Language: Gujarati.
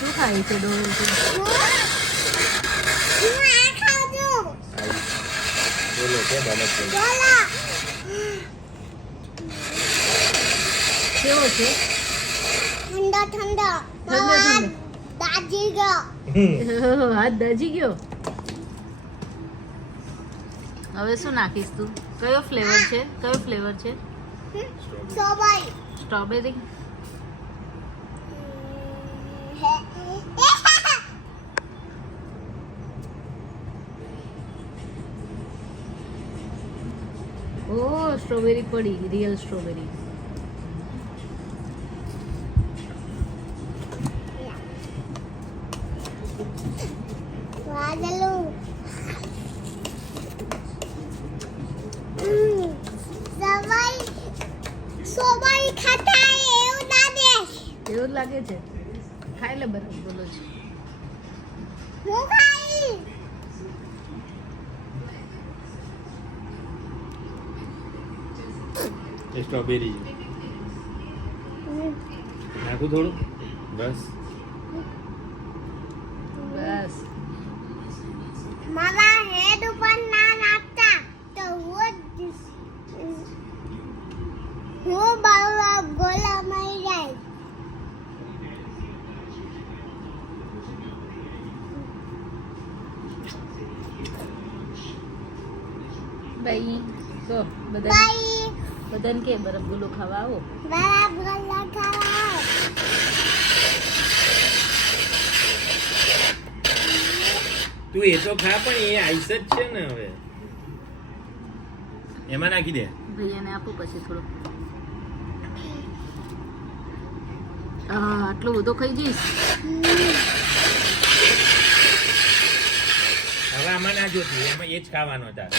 શું ખાય છે ડોલ તો? બોલો કે બને છે કેવો છે? ઠંડો ઠંડો ઠંડો. દાજી ગયો હાથ દાજી ગયો. હવે શું નાખીશ તું? કયો ફ્લેવર છે? કયો ફ્લેવર છે? સોબાઈ સ્ટ્રોબેરી. ઓ સ્ટ્રોબેરી પડી, રિયલ સ્ટ્રોબેરી. વાદળું સોબાઈ સોબાઈ ખાતા એવું ના દે એવું જ લાગે છે. ખાઈ લે બરફ બોલો છે. હું ખાઈ એ સ્ટ્રોબેરી નાખું થોડું બસ બસ. મારા હેડ ઉપર ના નાખતા તો હું બાવા ગોલા મરી જાય બાઈ તો બધા બાઈ બધાને કે બરફ ગુલો ખાવા આવો. બરાબર લગાવા તું એ તો ખા પણ એ આઈસ જ છે ને હવે એમાં નાખી દે ભૈયાને આપો પછી થોડો. હા આટલો બધો ખાઈ જઈશ. હવે આમાં ના જોતું એમાં એ જ ખાવાનો હતા